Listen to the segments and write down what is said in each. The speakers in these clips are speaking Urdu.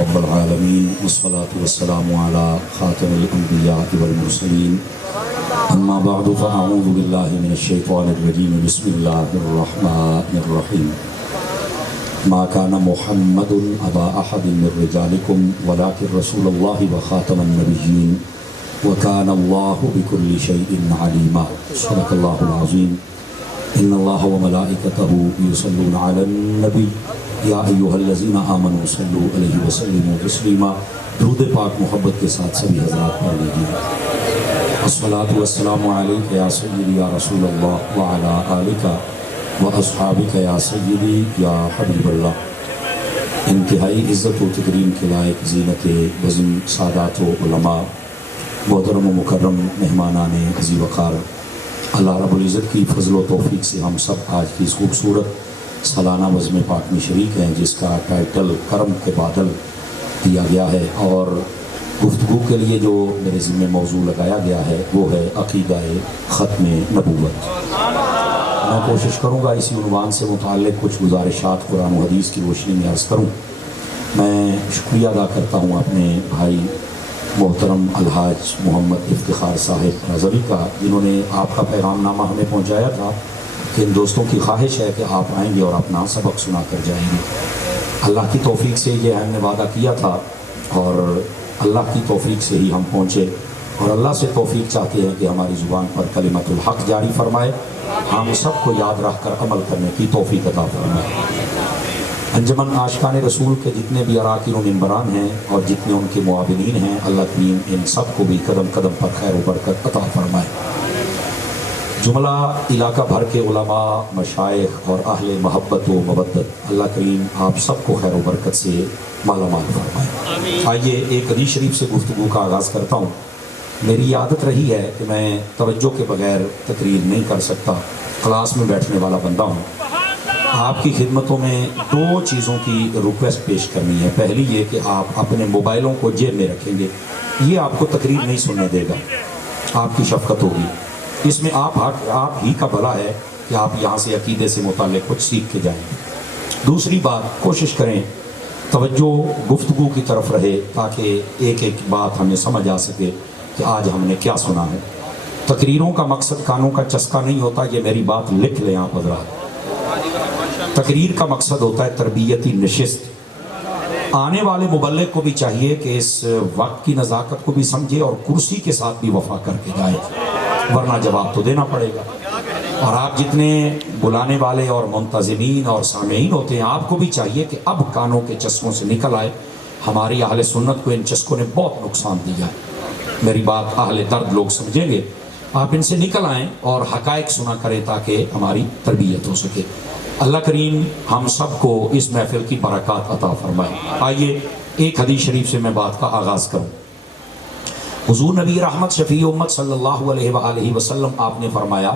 رب العالمین والصلاة والسلام علی خاتم الانبیاء والمرسلین اما بعد فاعوذ باللہ من الشیطان الرجیم بسم اللہ الرحمن الرحیم ما كان محمد ابا احد من رجالکم ولکن رسول اللہ وخاتم النبیین وكان الله بكل شيء عليما صدق الله العظيم ان الله وملائكته يصلون على النبي یا ایھا الذین آمنوا صلوا علیہ وسلموا تسلیما. درود پاک محبت کے ساتھ سبھی حضرات پڑھ لیجیے. الصلاۃ والسلام علیک یا سیدی یا رسول اللہ وعلی آلک واصحابک یا سیدی یا حبیب اللہ. انتہائی عزت و تکریم کے لائق زینت بزم سادات و علماء، محترم و مکرم مہمانان عزیز وقار، اللہ رب العزت کی فضل و توفیق سے ہم سب آج کی اس خوبصورت سالانہ بزم پاک میں شریک ہیں، جس کا ٹائٹل کرم کے بادل دیا گیا ہے، اور گفتگو کے لیے جو میرے ذمہ موضوع لگایا گیا ہے وہ ہے عقیدہ ختم نبوت. میں کوشش کروں گا اسی عنوان سے متعلق کچھ گزارشات قرآن و حدیث کی روشنی میں عرض کروں. میں شکریہ ادا کرتا ہوں اپنے بھائی محترم الحاج محمد افتخار صاحب رضوی کا، جنہوں نے آپ کا پیغام نامہ ہمیں پہنچایا تھا کہ ان دوستوں کی خواہش ہے کہ آپ آئیں گے اور اپنا سبق سنا کر جائیں گے. اللہ کی توفیق سے یہ ہم نے وعدہ کیا تھا اور اللہ کی توفیق سے ہی ہم پہنچے، اور اللہ سے توفیق چاہتے ہیں کہ ہماری زبان پر کلمت الحق جاری فرمائے، ہم سب کو یاد رکھ کر عمل کرنے کی توفیق عطا فرمائے. انجمن عاشقان رسول کے جتنے بھی اراکین و ممبران ہیں اور جتنے ان کے معاونین ہیں، اللہ کریم ان سب کو بھی قدم قدم پر خیر و برکت عطا فرمائے. جملہ علاقہ بھر کے علماء، مشائخ اور اہل محبت و مودت، اللہ کریم آپ سب کو خیر و برکت سے مالا مال فرمائے. آئیے ایک حدیث شریف سے گفتگو کا آغاز کرتا ہوں. میری عادت رہی ہے کہ میں توجہ کے بغیر تقریر نہیں کر سکتا، کلاس میں بیٹھنے والا بندہ ہوں. آپ کی خدمتوں میں دو چیزوں کی ریکویسٹ پیش کرنی ہے. پہلی یہ کہ آپ اپنے موبائلوں کو جیب میں رکھیں گے، یہ آپ کو تقریر نہیں سننے دے گا، آپ کی شفقت ہوگی. اس میں آپ ہی کا بھلا ہے کہ آپ یہاں سے عقیدے سے متعلق کچھ سیکھ کے جائیں. دوسری بات، کوشش کریں توجہ گفتگو کی طرف رہے تاکہ ایک ایک بات ہمیں سمجھ آ سکے کہ آج ہم نے کیا سنا ہے. تقریروں کا مقصد کانوں کا چسکا نہیں ہوتا، یہ میری بات لکھ لیں آپ حضرات. تقریر کا مقصد ہوتا ہے تربیتی نشست. آنے والے مبلغ کو بھی چاہیے کہ اس وقت کی نزاکت کو بھی سمجھے اور کرسی کے ساتھ بھی وفا کر کے جائے، ورنہ جواب تو دینا پڑے گا. اور آپ جتنے بلانے والے اور منتظمین اور سامعین ہوتے ہیں، آپ کو بھی چاہیے کہ اب کانوں کے چسکوں سے نکل آئے. ہماری اہل سنت کو ان چسکوں نے بہت نقصان دیا ہے. میری بات اہل درد لوگ سمجھیں گے. آپ ان سے نکل آئیں اور حقائق سنا کریں تاکہ ہماری تربیت ہو سکے. اللہ کریم ہم سب کو اس محفل کی برکات عطا فرمائے. آئیے ایک حدیث شریف سے میں بات کا آغاز کروں. حضور نبی رحمت شفیع امت صلی اللہ علیہ وآلہ وسلم آپ نے فرمایا،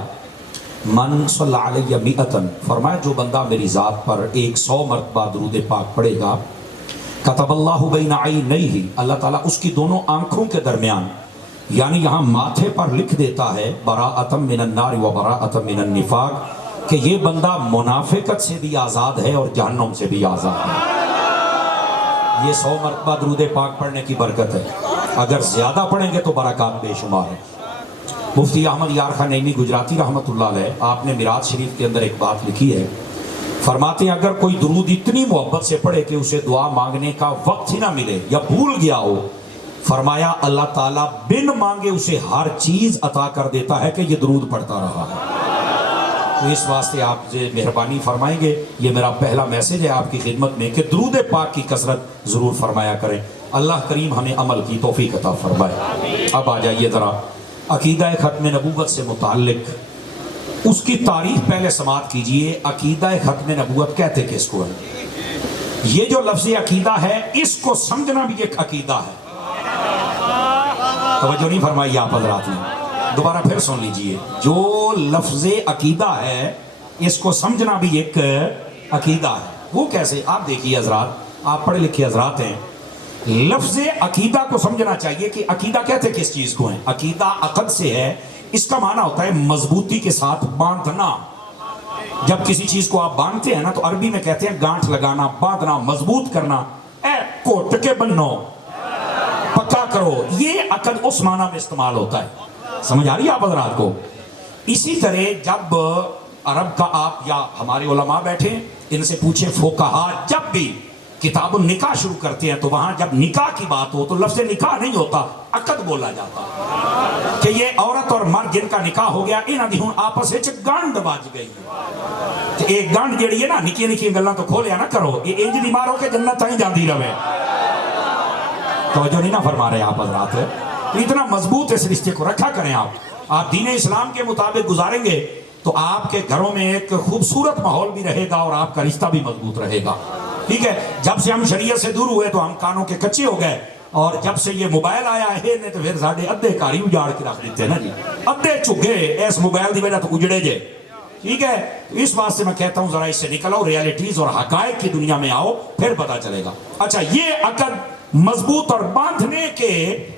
من صلی علیہ مئتن، فرمایا جو بندہ میری ذات پر 100 مرتبہ درود پاک پڑھے گا، کتب اللہ بین عینیہ، اللہ تعالیٰ اس کی دونوں آنکھوں کے درمیان، یعنی یہاں ماتھے پر لکھ دیتا ہے، براءۃ من النار و براءۃ من النفاق، کہ یہ بندہ منافقت سے بھی آزاد ہے اور جہنم سے بھی آزاد ہے. یہ 100 مرتبہ درود پاک پڑھنے کی برکت ہے. اگر زیادہ پڑھیں گے تو برکات بے شمار ہے. مفتی احمد یار خان نعیمی گجراتی رحمۃ اللہ علیہ، آپ نے میراث شریف کے اندر ایک بات لکھی ہے. فرماتے ہیں اگر کوئی درود اتنی محبت سے پڑھے کہ اسے دعا مانگنے کا وقت ہی نہ ملے یا بھول گیا ہو، فرمایا اللہ تعالیٰ بن مانگے اسے ہر چیز عطا کر دیتا ہے کہ یہ درود پڑھتا رہا ہے. تو اس واسطے آپ سے مہربانی فرمائیں گے، یہ میرا پہلا میسج ہے آپ کی خدمت میں کہ درود پاک کی کثرت ضرور فرمایا کریں. اللہ کریم ہمیں عمل کی توفیق عطا فرمائے. اب آ جائیے ذرا عقیدہ ختم نبوت سے متعلق اس کی تعریف پہلے سماعت کیجئے. عقیدہ ختم نبوت کہتے کس کو ہے؟ یہ جو لفظ عقیدہ ہے اس کو سمجھنا بھی ایک عقیدہ ہے. توجہ نہیں فرمائی آپ حضرات نے، دوبارہ پھر سن لیجئے. جو لفظ عقیدہ ہے اس کو سمجھنا بھی ایک عقیدہ ہے. وہ کیسے؟ آپ دیکھیے حضرات، آپ پڑھے لکھے حضرات ہیں، لفظ عقیدہ کو سمجھنا چاہیے کہ عقیدہ کہتے کس چیز کو ہیں. عقیدہ عقد سے ہے، اس کا معنی ہوتا ہے مضبوطی کے ساتھ باندھنا. جب کسی چیز کو آپ باندھتے ہیں نا تو عربی میں کہتے ہیں گانٹھ لگانا، باندھنا، مضبوط کرنا. کوٹ کے بنو، پکا کرو، یہ عقد اس معنی میں استعمال ہوتا ہے. سمجھ آ رہی ہے آپ حضرات کو؟ اسی طرح جب عرب کا آپ یا ہمارے علماء بیٹھے ان سے پوچھے فقہا جب بھی کتاب النکاح شروع کرتے ہیں تو وہاں جب نکاح کی بات ہو تو لفظ نکاح نہیں ہوتا، عقد بولا جاتا کہ یہ عورت اور مرد جن کا نکاح ہو گیا انہاں دی ہن آپس وچ گنڈ بج گئی. تے ایک گنڈ جڑی ہے نا نکیاں نکیاں گلاں تو کھولیا نہ کرو، یہ انج دی مارو کہ جنت تائیں جاندی رہے. توجہ نہیں نہ فرما رہے آپ حضرات؟ اتنا مضبوط اس رشتے کو رکھا کریں. آپ دین اسلام کے مطابق گزاریں گے تو آپ کے گھروں میں ایک خوبصورت ماحول بھی رہے گا اور آپ کا رشتہ بھی مضبوط رہے گا. ٹھیک ہے؟ جب سے ہم شریعت سے دور ہوئے تو ہم کانوں کے کچے ہو گئے، اور جب سے یہ موبائل آیا ہے نے تو پھر ساڈے ادھے کاری اجاڑ کے رکھ دیتے نا جی، ادھے چگے اس موبائل دی وجہ تو اجڑے جے. ٹھیک ہے؟ اس واسطے میں کہتا ہوں ذرا اس سے نکلو، ریالٹیز اور حقائق کی دنیا میں آؤ، پھر پتہ چلے گا. اچھا، یہ عقد مضبوط اور باندھنے کے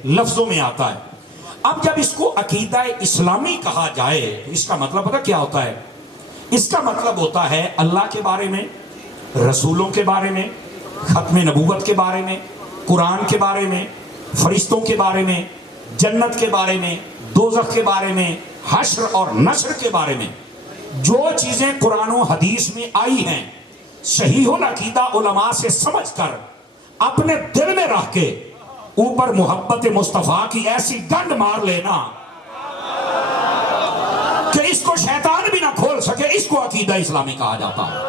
لفظوں میں آتا ہے. اب جب اس کو عقیدہ اسلامی کہا جائے تو اس کا مطلب پتہ کیا ہوتا ہے؟ اس کا مطلب ہوتا ہے اللہ کے بارے میں، رسولوں کے بارے میں، ختم نبوت کے بارے میں، قرآن کے بارے میں، فرشتوں کے بارے میں، جنت کے بارے میں، دوزخ کے بارے میں، حشر اور نشر کے بارے میں. جو چیزیں قرآن و حدیث میں آئی ہیں صحیح العقیدہ علماء سے سمجھ کر اپنے دل میں رکھ کے اوپر محبت مصطفیٰ کی ایسی گنڈ مار لینا کہ اس کو شیطان بھی نہ کھول سکے، اس کو عقیدہ اسلامی کہا جاتا ہے.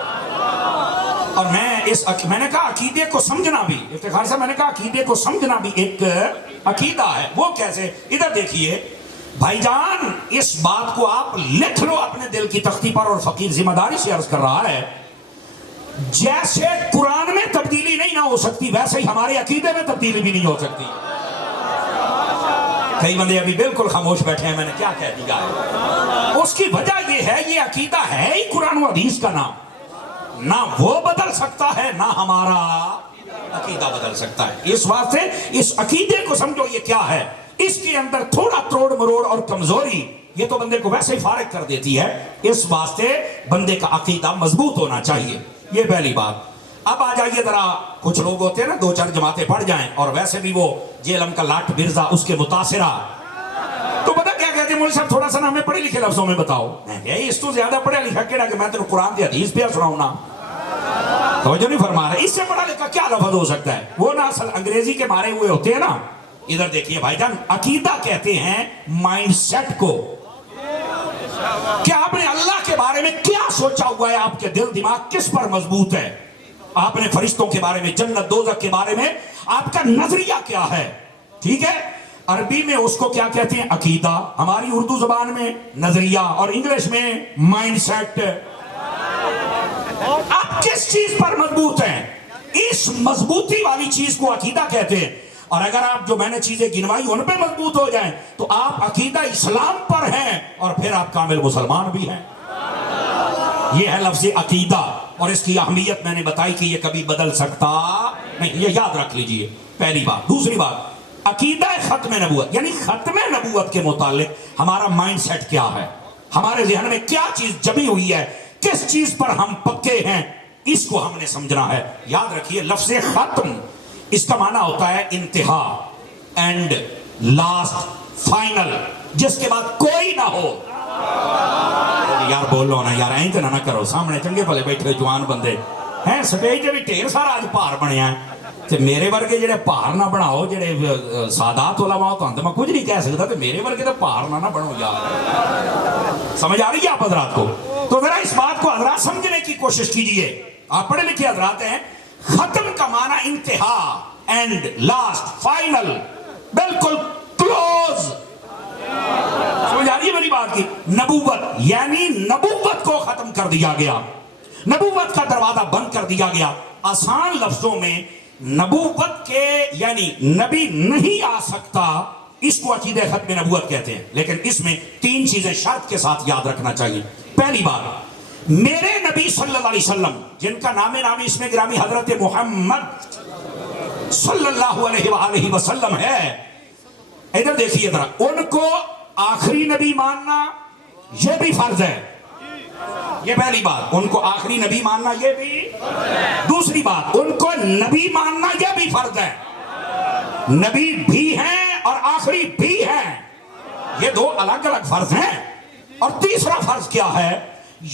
اور میں نے کہا عقیدے کو سمجھنا بھی، افتخار صاحب میں نے کہا عقیدے کو سمجھنا بھی ایک عقیدہ ہے. وہ کیسے؟ ادھر دیکھیے بھائی جان، اس بات کو آپ لکھ لو اپنے دل کی تختی پر، اور فقیر ذمہ داری سے عرض کر رہا ہے جیسے قرآن میں تبدیلی نہیں نہ ہو سکتی ویسے ہی ہمارے عقیدے میں تبدیلی بھی نہیں ہو سکتی. کئی بندے ابھی بالکل خاموش بیٹھے ہیں، میں نے کیا کہہ دیا ہے. اس کی وجہ یہ ہے یہ عقیدہ ہے ہی قرآن و حدیث کا نام، نہ وہ بدل سکتا ہے نہ ہمارا عقیدہ بدل سکتا ہے. اس واسطے اس عقیدے کو سمجھو یہ کیا ہے. اس کے اندر تھوڑا تروڑ مروڑ اور کمزوری یہ تو بندے کو ویسے ہی فارغ کر دیتی ہے. اس واسطے بندے کا عقیدہ مضبوط ہونا چاہیے. یہ پہلی بات. اب آ جائیے ذرا، کچھ لوگ ہوتے ہیں نا دو چار جماعتیں پڑھ جائیں اور ویسے بھی وہ جیلم کا لاٹ برزا اس کے متاثرہ، تو پتہ کیا کہتے ہیں؟ مولوی صاحب تھوڑا سا نا ہمیں پڑھے لکھے لفظوں میں بتاؤ. اس تو زیادہ پڑھا لکھا کیڑا کہ میں تیرے قرآن دی حدیث پہ سناؤں نا. توجہ نہیں فرما رہے. اس سے پڑھا لکھا کیا لفظ ہو سکتا ہے؟ وہ نا اصل انگریزی کے مارے ہوئے ہوتے ہیں نا. ادھر دیکھیے بھائی جان، عقیدہ کہتے ہیں مائنڈ سیٹ کو، کہ آپ نے اللہ کے بارے میں کیا سوچا ہوا ہے، آپ کے دل دماغ کس پر مضبوط ہے، آپ نے فرشتوں کے بارے میں، جنت دوزخ کے بارے میں آپ کا نظریہ کیا ہے. ٹھیک ہے؟ عربی میں اس کو کیا کہتے ہیں؟ عقیدہ. ہماری اردو زبان میں نظریہ، اور انگلش میں مائنڈ سیٹ. آپ کس چیز پر مضبوط ہیں، اس مضبوطی والی چیز کو عقیدہ کہتے ہیں. اور اگر آپ جو میں نے چیزیں گنوائی ان پہ مضبوط ہو جائیں تو آپ عقیدہ اسلام پر ہیں، اور پھر آپ کامل مسلمان بھی ہیں. یہ ہے لفظ عقیدہ، اور اس کی اہمیت میں نے بتائی کہ یہ کبھی بدل سکتا نہیں. یہ یاد رکھ لیجئے پہلی بات. دوسری بات، عقیدہ ختم نبوت، یعنی ختم نبوت کے متعلق ہمارا مائنڈ سیٹ کیا ہے، ہمارے ذہن میں کیا چیز جمی ہوئی ہے، کس چیز پر ہم پکے ہیں، اس کو ہم نے سمجھنا ہے. یاد رکھیے لفظ ختم اس کا معنی ہوتا ہے انتہا، اینڈ، لاسٹ، فائنل، جس کے بعد کوئی نہ ہو. یار بولو نا یار، اینک نہ کرو. سامنے چنگے بھلے بیٹھے جوان بندے ہیں، سٹیج تے بھی ڈھیر سارا اج بھار بنیا ہے، تے میرے ورگے جڑے بھار نہ بناؤ، جڑے سادات علماء تو میں کچھ نہیں کہہ سکتا، تے میرے ورگے تو بھار نہ بنو یار. سمجھ آ رہی ہے آپ حضرات کو؟ تو ذرا اس بات کو حضرات سمجھنے کی کوشش کیجئے. آپ پڑھے لکھے حضرات ہیں. ختم کا معنی انتہا، اینڈ، لاسٹ، فائنل، بالکل کلوز. سمجھ آ رہی ہے میری بات کی؟ نبوت یعنی نبوت کو ختم کر دیا گیا، نبوت کا دروازہ بند کر دیا گیا. آسان لفظوں میں نبوت کے یعنی نبی نہیں آ سکتا، اس کو عقیدہ ختم نبوت کہتے ہیں. لیکن اس میں تین چیزیں شرط کے ساتھ یاد رکھنا چاہیے. پہلی بات، میرے نبی صلی اللہ علیہ وسلم جن کا نام نامی اس میں گرامی حضرت محمد صلی اللہ علیہ وآلہ وسلم ہے، ادھر دیکھیے ذرا، ان کو آخری نبی ماننا یہ بھی فرض ہے. یہ پہلی بات، ان کو آخری نبی ماننا یہ بھی، دوسری بات ان کو نبی ماننا یہ بھی فرض ہے، نبی بھی ہیں اور آخری بھی ہیں، یہ دو الگ الگ فرض ہیں۔ اور تیسرا فرض کیا ہے؟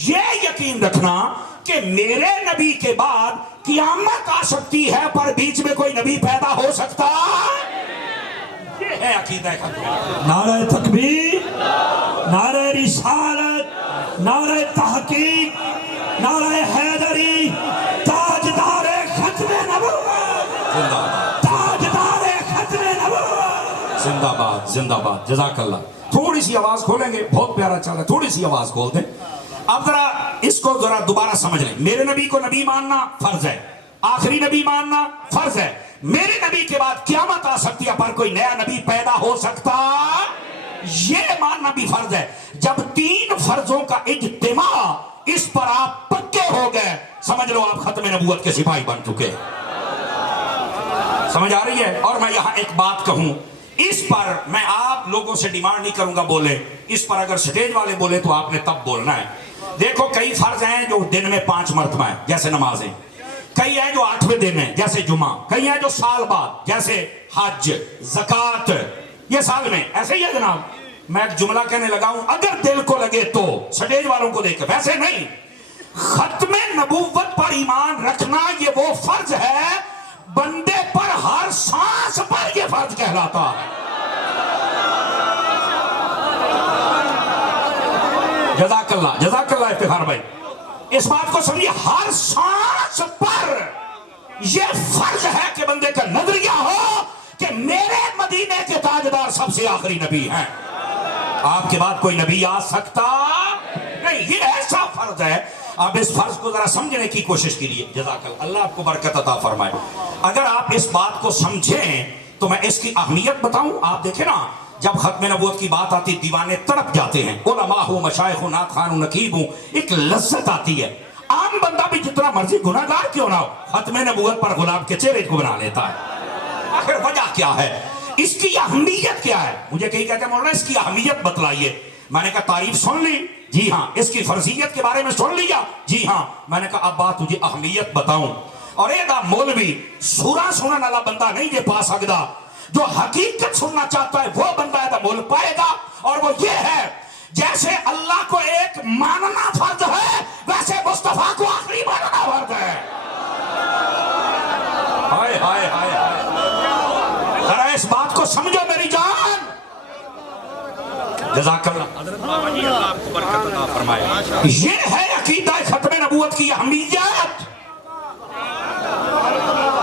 یہ یقین رکھنا کہ میرے نبی کے بعد قیامت آ سکتی ہے پر بیچ میں کوئی نبی پیدا ہو سکتا، یہ ہے عقیدہ ختم۔ نعرہ تکبیر، نعرہ رسالت، نعرہ تحقیق، نعرہ حیدری، تاجدار ختم نبوت، زندہ باد، تاجدار ختم نبوت، زندہ باد، زندہ باد، جزاک اللہ۔ تھوڑی سی آواز کھولیں گے، بہت پیارا چل رہا ہے، تھوڑی سی آواز کھول دیں۔ اب ذرا اس کو ذرا دوبارہ سمجھ لیں، میرے نبی کو نبی ماننا فرض ہے، آخری نبی ماننا فرض ہے، میرے نبی کے بعد قیامت آ سکتی ہے پر کوئی نیا نبی پیدا ہو سکتا، یہ ماننا بھی فرض ہے۔ جب تین فرضوں کا اجتماع اس پر آپ پکے ہو گئے، سمجھ لو آپ ختم نبوت کے سپاہی بن چکے۔ سمجھ آ رہی ہے؟ اور میں یہاں ایک بات کہوں، اس پر میں آپ لوگوں سے ڈیمانڈ نہیں کروں گا بولے، اس پر اگر سٹیج والے بولے تو آپ نے تب بولنا ہے۔ دیکھو کئی فرض ہیں جو دن میں 5 مرتبہ ہیں جیسے نمازیں، کئی ہیں جو 8ویں دن ہیں جیسے جمعہ، کئی ہیں جو سال بعد جیسے حج، زکوٰۃ، یہ سال میں ایسے ہی ہے جناب۔ میں ایک جملہ کہنے لگا ہوں، اگر دل کو لگے تو سٹیج والوں کو دیکھ، ویسے نہیں۔ ختم نبوت پر ایمان رکھنا یہ وہ فرض ہے بندے پر ہر سانس پر یہ فرض کہلاتا ہے۔ جزاک اللہ، جزاک اللہ افتخار بھائی، اس بات کو سمجھیے، ہر سانس پر یہ فرض ہے کہ بندے کا نظریہ ہو کہ میرے مدینے کے تاجدار سب سے آخری نبی ہیں، آپ کے بعد کوئی نبی آ سکتا نہیں، یہ ایسا فرض ہے۔ آپ اس فرض کو ذرا سمجھنے کی کوشش کیجیے، جزاک اللہ، اللہ آپ کو برکت عطا فرمائے۔ اگر آپ اس بات کو سمجھیں تو میں اس کی اہمیت بتاؤں۔ آپ دیکھیں نا، جب ختم نبوت کی بات آتی دیوانے تڑپ جاتے ہیں، علماء ہوں، مشائخ ہوں، نعت خوان ہوں، نقیب ہوں، ایک لذت آتی ہے۔ عام بندہ بھی جتنا مرضی گناہ گار کیوں نہ ہو، ختم نبوت پر گلاب کے چہرے کو بنا لیتا ہے۔ آخر وجہ کیا ہے؟ اس کی اہمیت کیا ہے؟ مجھے کہیں کہتے ہیں مولانا اس کی اہمیت بتلائیے۔ میں نے کہا تعریف سن لی؟ جی ہاں۔ اس کی فرضیت کے بارے میں سن لیا؟ جی ہاں۔ میں نے کہا اب بات تجھے اہمیت بتاؤں۔ اور اے دا مولوی سورہ سنن والا بندہ نہیں یہ پا سکتا، جو حقیقت سننا چاہتا ہے وہ بندہ ہے دا مول پائے گا، اور وہ یہ ہے جیسے اللہ کو ایک ماننا فرض ہے ویسے مصطفیٰ کو آخری ماننا فرض ہے۔ ہائے ہائے ہائے ہائے، ذرا اس بات کو سمجھو میری جان۔ جزاک اللہ، حضرت بابا جی اللہ آپ کو برکت عطا فرمائے۔ یہ ہے عقیدہ ختم نبوت کی اہمیت۔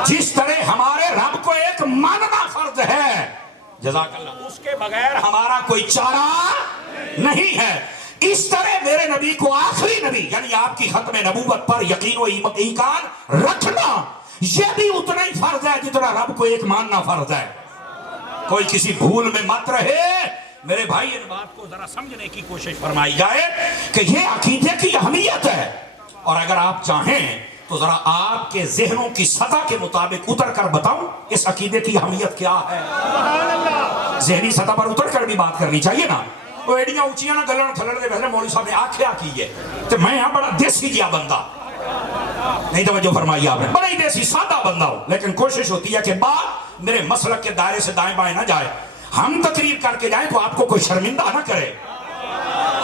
جس طرح ہمارے رب کو ایک ماننا فرض ہے، جزاک اللہ، اس کے بغیر ہمارا کوئی چارہ نہیں ہے، اس طرح میرے نبی کو آخری نبی یعنی آپ کی ختم نبوت پر یقین و ایمان رکھنا یہ بھی اتنا ہی فرض ہے جتنا رب کو ایک ماننا فرض ہے۔ کوئی کسی بھول میں مت رہے میرے بھائی، ان بات کو ذرا سمجھنے کی کوشش فرمائی جائے کہ یہ عقیدے کی اہمیت ہے۔ اور اگر آپ چاہیں تو ذرا آپ کے ذہنوں کی سطح کے مطابق اتر کر بتاؤں اس عقیدے کی اہمیت کیا ہے۔ ذہنی سطح پر اتر کر بھی بات کرنی چاہیے نا۔ وہ ایڈیاں اونچیاں نہ گلن تھلڑ دے پہلے مولوی صاحب نے آکھیا کی ہے تو میں یہاں بڑا دیسی جیا بندہ، نہیں توجہ فرمائی آپ نے، بڑا ہی دیسی سادہ بندہ ہوں، لیکن کوشش ہوتی ہے کہ بات میرے مسلک کے دائرے سے دائیں بائیں نہ جائے۔ ہم تقریر کر کے جائیں تو آپ کو کوئی شرمندہ نہ کرے،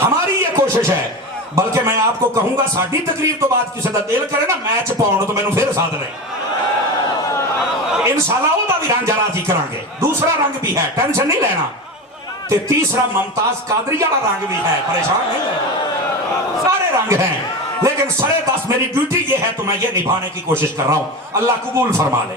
ہماری یہ کوشش ہے۔ بلکہ میں آپ کو کہوں گا ساڈی تقریر تو بات کسی دا دل کرے نا میچ پاؤں تو میں نے پھر ساتھ لیں انشاءاللہ وہ دا بھی رنگ جرا جی کران گے، دوسرا رنگ بھی ہے، ٹینشن نہیں لینا، تے تیسرا ممتاز قادری والا رنگ بھی ہے، پریشان نہیں ہے، سارے رنگ ہیں، لیکن سرے دس میری ڈیوٹی یہ ہے تو میں یہ نبھانے کی کوشش کر رہا ہوں، اللہ قبول فرما لے۔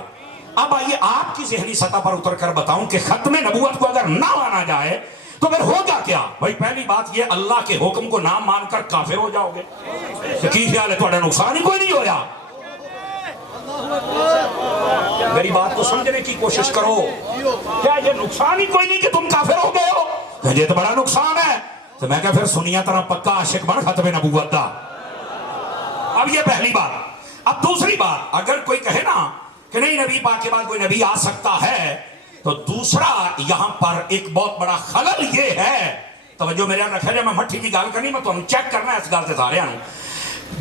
اب آئیے آپ کی ذہنی سطح پر اتر کر بتاؤں کہ ختم نبوت کو اگر نہ مانا جائے تو پھر ہوگا کیا؟ بھائی پہلی بات یہ اللہ کے حکم کو نہ مان کر کافر ہو جاؤ گے، کی خیال ہے تھوڑا نقصان ہی کوئی نہیں ہو رہا؟ میری بات کو سمجھنے کی کوشش کرو، کیا یہ نقصان ہی کوئی نہیں کہ تم کافر ہو گئے ہو؟ یہ تو بڑا نقصان ہے۔ تو میں کہا پھر سنیا طرح پکا عاشق بن ختم نبوت دا۔ اب یہ پہلی بات۔ اب دوسری بات، اگر کوئی کہے نا کہ نہیں نبی پاک کے بعد کوئی نبی آ سکتا ہے، تو دوسرا یہاں پر ایک بہت بڑا خلل یہ ہے، توجہ میرے رکھا جائے میں مٹھی کی گل کرنی میں تمہیں چیک کرنا اس گل سے سارے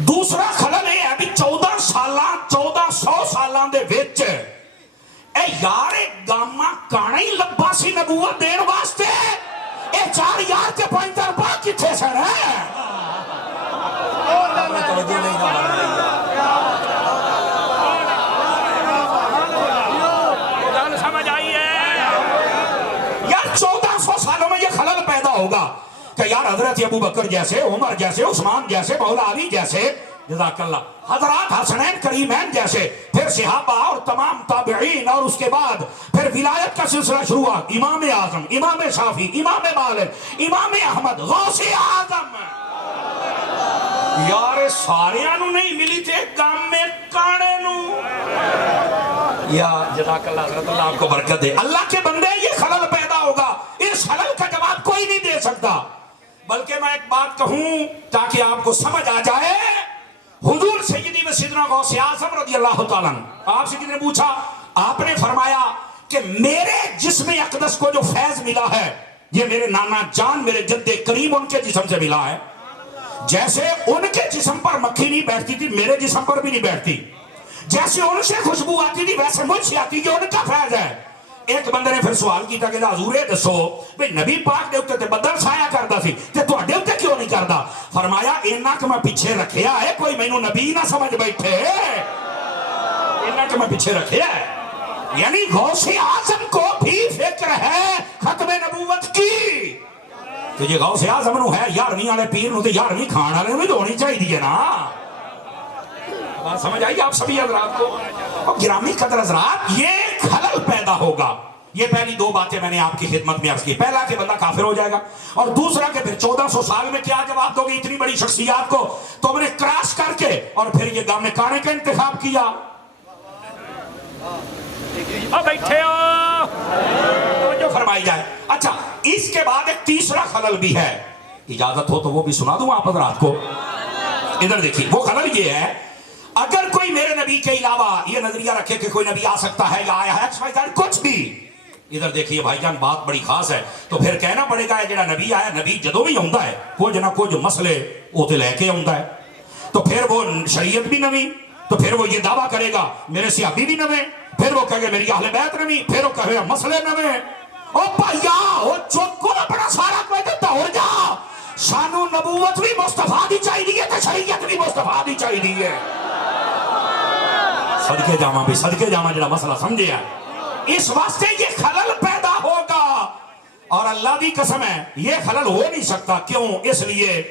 دوسرا خلل یہ ہے بھی 1400 سالاں دے وچ اے یار گاما کانا ہی لبا سی نبوت دین واسطے اے 4 یار کے پوائنٹر با کتھے سن ہے سمجھ آئی ہے یار 1400 سالوں میں یہ خلل پیدا ہوگا کہ یار حضرت ابو بکر جیسے عمر جیسے عثمان جیسے مولا علی جیسے جزاک اللہ حضرات حسنین کریمین جیسے پھر صحابہ اور تمام تابعین اور اس کے بعد پھر ولایت کا سلسلہ شروع ہوا امام اعظم امام شافعی امام مالک امام احمد غوث اعظم یار ساریاں نو نہیں ملی تھے کام میں کانے نو یا جزاک اللہ حضرت اللہ آپ کو برکت دے اللہ کے بندے یہ خلل پیدا ہوگا اس خلل کا جواب کوئی نہیں دے سکتا بلکہ میں ایک بات کہوں تاکہ آپ کو سمجھ آ جائے حضور سیدی و سیدنا غوث اعظم رضی اللہ تعالیٰ آپ سے کسی نے پوچھا آپ نے فرمایا کہ میرے جسم اقدس کو جو فیض ملا ہے یہ میرے نانا جان میرے جد کریم ان کے جسم سے ملا ہے جیسے ان کے جسم پر مکھی نہیں بیٹھتی تھی میرے جسم پر بھی نہیں بیٹھتی جیسے ان سے خوشبو آتی تھی ویسے مجھ سے آتی یہ ان کا فیض ہے ایک بندے نے پھر سوال کیتا کہ حضور دسو بھئی نبی پاک دے اوتے تے بدل سایہ کردا سی تے تواڈے اوتے کیوں نہیں کردا فرمایا اینا کہ میں پیچھے رکھیا ہے کوئی مینوں نبی نہ سمجھ بیٹھے اینا کہ میں پیچھے رکھیا ہے یعنی غوث اعظم کو بھی فکر ہے ختم نبوت کی تو یہ غوث اعظم نو ہے 11ویں والے پیر نو تے 11ویں کھان والے بھی ہونی چاہیے نا بات سمجھ آئی آپ سبھی حضرات کو اور گرامی قدر حضرات یہ خلل پیدا ہوگا یہ پہلی 2 باتیں میں نے آپ کی خدمت میں عرض کی پہلا کہ بندہ کافر ہو جائے گا اور دوسرا کہ پھر 1400 سال میں کیا جواب دو گے اتنی بڑی شخصیات کو تو ہم نے کراس کر کے اور پھر یہ گام کانے کا انتخاب کیا اب بیٹھے ہو جو فرمائی جائے اچھا اس کے بعد ایک تیسرا خلل بھی ہے اجازت ہو تو وہ بھی سنا دوں آپ حضرات کو ادھر دیکھیے وہ خلل یہ ہے اگر کوئی میرے نبی کے علاوہ یہ نظریہ رکھے کہ کوئی نبی آ سکتا ہے یا آیا ہے کچھ بھی ادھر دیکھیے بھائی جان بات بڑی خاص ہے تو پھر کہنا پڑے گا جڑا نبی آیا نبی جدوں بھی ہوندا ہے کچھ نہ کچھ مسئلے وہ تے لے کے ہوندا ہے تو پھر وہ شریعت بھی نویں تو پھر وہ یہ دعویٰ کرے گا میرے صحابی بھی نویں پھر وہ کہے گا میری اہل بیت نویں پھر وہ کہے گا مسئلے نویں او بھائیا او چوکو بڑا سارا کوئی تے دوڑ جا سانو نبوت بھی مصطفیٰ دی چاہیے تے شریعت بھی مصطفیٰ دی چاہیے صدقے جامع بھی صدقے جامع جڑا مسئلہ سمجھے ہے اس واسطے یہ خلل پیدا ہوگا اور اللہ دی قسم ہے یہ خلل ہو نہیں سکتا کیوں اس لیے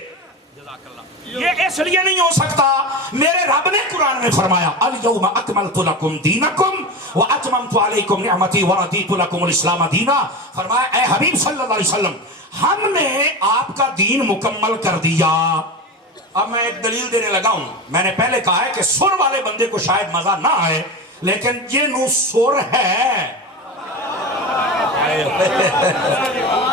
یہ اس لیے نہیں ہو سکتا میرے رب نے قرآن میں فرمایا الیوم اکملت لکم دینکم واتممت علیکم نعمتی ورضیت لکم الاسلام دینا فرمایا اے حبیب صلی اللہ علیہ وسلم ہم نے آپ کا دین مکمل کر دیا اب میں ایک دلیل دینے لگا ہوں میں نے پہلے کہا ہے کہ سر والے بندے کو شاید مزہ نہ آئے لیکن یہ نو سر ہے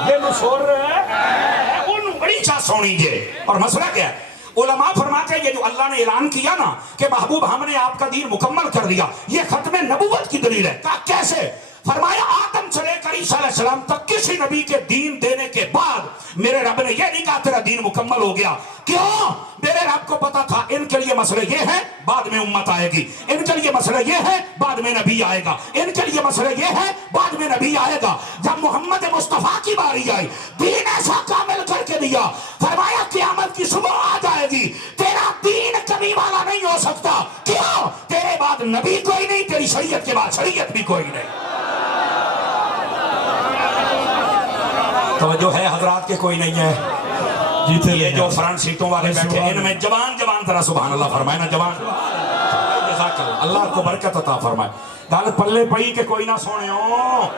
یہ نو سر ہے انہوں بڑی چاہ سونی جے اور مسئلہ کیا ہے علماء فرماتے ہیں یہ جو اللہ نے اعلان کیا نا کہ محبوب ہم نے آپ کا دین مکمل کر دیا یہ ختم نبوت کی دلیل ہے کہا کیسے فرمایا آدم سے لے کر عیسیٰ علیہ السلام تک کسی نبی کے دین دینے کے بعد میرے رب نے یہ نہیں کہا تیرا دین مکمل ہو گیا کیوں میرے رب کو پتا تھا ان کے لیے مسئلہ یہ ہے بعد میں امت آئے گی ان کے لیے مسئلہ یہ ہے بعد میں نبی آئے گا ان کے لیے مسئلہ یہ ہے بعد میں نبی آئے گا جب محمد مصطفیٰ کی باری آئی دین ایسا کامل کر کے دیا فرمایا قیامت کی صبح آ جائے گی تیرا دین کمی والا نہیں ہو سکتا کیوں تیرے بعد نبی کوئی نہیں تیری شریعت کے بعد شریعت بھی کوئی نہیں توجہ ہے حضرات کے کوئی نہیں ہے یہ جو فرنٹ سیٹوں والے بیٹھے ان میں جوان ذرا سبحان اللہ فرمائے نا جوان جزاک اللہ کو برکت عطا فرمائے گل پلے پئی کہ کوئی نہ سونے ہو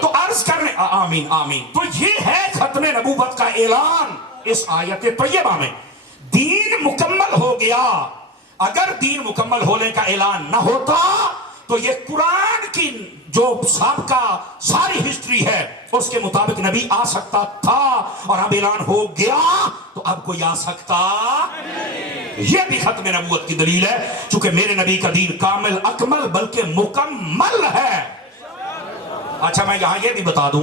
تو عرض کرنے آمین آمین تو یہ ہے ختم نبوت کا اعلان اس آیت طیبہ میں دین مکمل ہو گیا اگر دین مکمل ہونے کا اعلان نہ ہوتا تو یہ قرآن کی جو سابقہ ساری ہسٹری ہے اس کے مطابق نبی آ سکتا تھا اور اب اعلان ہو گیا تو اب کوئی آ سکتا یہ بھی ختم نبوت کی دلیل ہے چونکہ میرے نبی کا دین کامل اکمل بلکہ مکمل ہے اچھا میں یہاں یہ بھی بتا دوں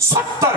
70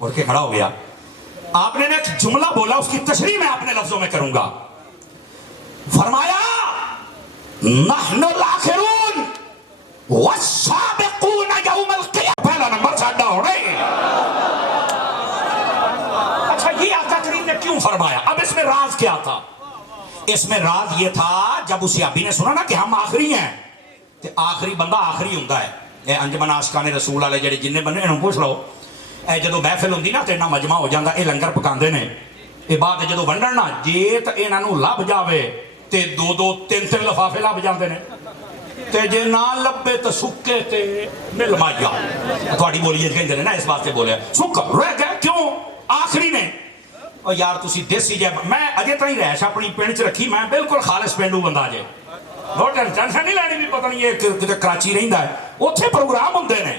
اٹھ کے کھڑا ہو گیا. آپ نے ایک جملہ بولا, اس کی تشریح میں اپنے لفظوں میں کروں گا. فرمایا نحن الاخرون والسابقون یوم القیامہ. پہلا نمبر ساڈا ہونا ہی. اچھا یہ آقا کریم نے کیوں فرمایا؟ اب اس میں راز کیا تھا؟ اس میں راز یہ تھا, جب اس ابھی نے سنا نا کہ ہم آخری ہیں, تو آخری بندہ آخری ہوتا ہے. اے انجمن عاشقان رسول والے جڑے جن بنے انہوں پوچھ لو, اے جدو محفل ہوندی نا تو انہاں مجمع ہو جاندہ, اے لنگر پکاندے نے, اے بعد جدو ونڈن نا جے تے انہاں نوں لب جاوے تے دو دو تین تین لفافے لب جاندے نے, تے جے نہ لبے تے سکے تے مل مایا. تھوڑی بولی کہندے نے نا, اس واسطے بولیا سکا رہ گئے کیوں آخری نے. اور یار تسی دیسی جے, میں اجے تائیں رہش اپنی پنڈ چ رکھی, میں بالکل خالص پینڈو بندہ جے, ٹینشن نہیں لینی بھی پتہ نہیں یہ کتے کراچی رہندا ہے, اوتھے پروگرام ہوندے نے.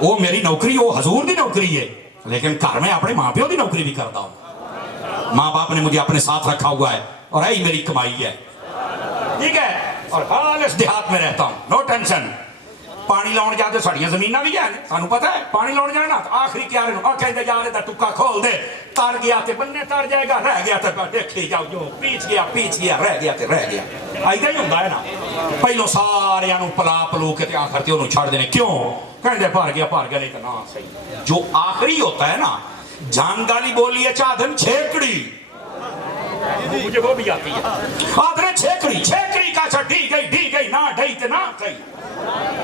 وہ میری نوکری, وہ حضور دی نوکری ہے, لیکن گھر میں اپنے ماں پیو دی نوکری بھی کرتا ہوں. ماں باپ نے مجھے اپنے ساتھ رکھا ہوا ہے اور یہی میری کمائی ہے, ٹھیک ہے, اور خالص دیہات میں رہتا ہوں, نو ٹینشن. پانی لاؤن جاتے ساڑیاں زمینہ بھی ہیں, سانو پتہ ہے پانی لاؤن جانا تو آخری کیا رہے اور کہتے جا رہے تھا ٹکا کھول دے, تار گیا تے بننے تار جائے گا, رہ گیا تے دیکھے جاؤ جو پیچ گیا رہ گیا تے رہ گیا. ایدہ ہی ہوندہ ہے نا, پہلو سارے انہوں پلا پلو کے تے آخر تے انہوں چھاڑ دینے, کیوں کہتے پار گیا نہیں تو نا صحیح. جو آخری ہوتا ہے نا, جان گالی بولی ہے چادن چھیکڑی, مجھے وہ بھی آتی ہے, آدھنے چھیکڑی کا چھا ڈی گئی نا ڈھائی تے نا صحیح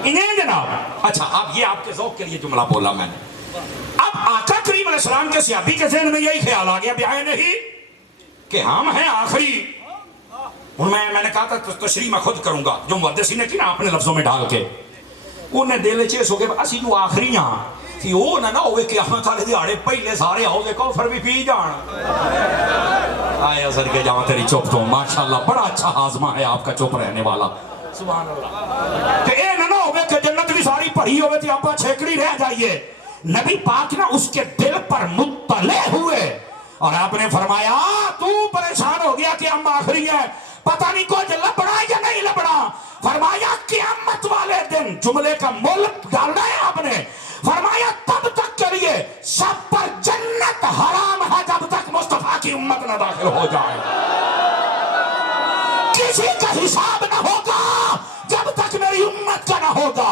انہیں جناب. اچھا اب یہ آپ کے ذوق کے لیے جملہ بولا میں نے. اب آقا کریم علیہ السلام کے صحابی کے ذہن میں یہی خیال آ گیا بیائے نہیں کہ ہم ہیں آخری. اور میں نے کہا تھا تشریح میں خود کروں گا, جو محدثین نے کی نا اپنے لفظوں میں ڈال کے, انہیں دل چیز ہو گئے اسی جو آخری ہاں کہ وہ نہ ہوئے کہ احمد والے دیہاڑے پہلے سارے آؤ دے کوثر بھی پی جان. آئے اثر کے جاؤں تیری چپ تو, ماشاءاللہ بڑا اچھا ہاضمہ ہے آپ کا چپ رہنے والا, سبحان اللہ. کہ اے نہ ہوئے کہ جنت بھی ساری پڑھی ہوئے تھی آپ چھیکڑی رہ جائیے. نبی پاک نا اس کے دل پر مطلع ہوئے اور آپ نے فرمایا تو پریشان ہو گیا کہ ہم آخری ہیں, پتہ نہیں کچھ لبڑا یا نہیں لبڑا. فرمایا قیامت والے دن, جملے کا مول ڈالنا ہے آپ نے, فرمایا تب تک کے لیے سب پر جنت حرام ہے جب تک مصطفیٰ کی امت نہ داخل ہو جائے. کسی کا حساب نہ ہوگا جب تک میری امت کا نہ ہوگا,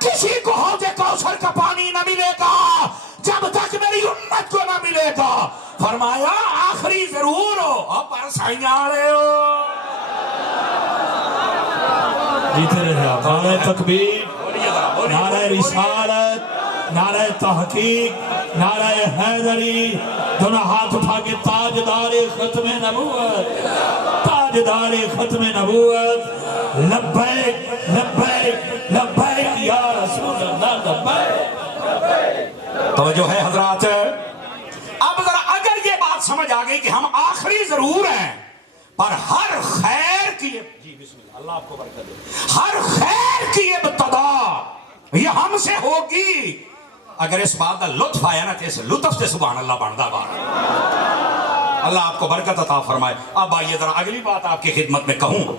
کسی کو حوض کوثر کا پانی نہ ملے گا جب تک میری امت کو نہ ملے گا. فرمایا آخری ضرور ہو, اب پر سائنیاں رہے ہو. جیتے رہے آپ, نعرہ تکبیر, نعرہ رسالت, نعرہ تحقیق, نعرہ حیدری, دونوں ہاتھ اٹھا کے تاجدار ختم نبوت, تاجدار ختم نبوت, لبیک لبیک لبیک یا رسول اللہ لبیک. توجہ ہے حضرات. اب ذرا اگر یہ بات سمجھ آ گئی کہ ہم آخری ضرور ہیں پر ہر خیر کی, جی بسم اللہ, اللہ آپ کو برکت دے, ہر خیر کی ابتدا یہ ہم سے ہوگی. اگر اس بات کا لطف آیا نا تو اس لطف سے سبحان اللہ بندہ بار, اللہ آپ کو برکت عطا فرمائے. اب آئیے ذرا اگلی بات آپ کی خدمت میں کہوں.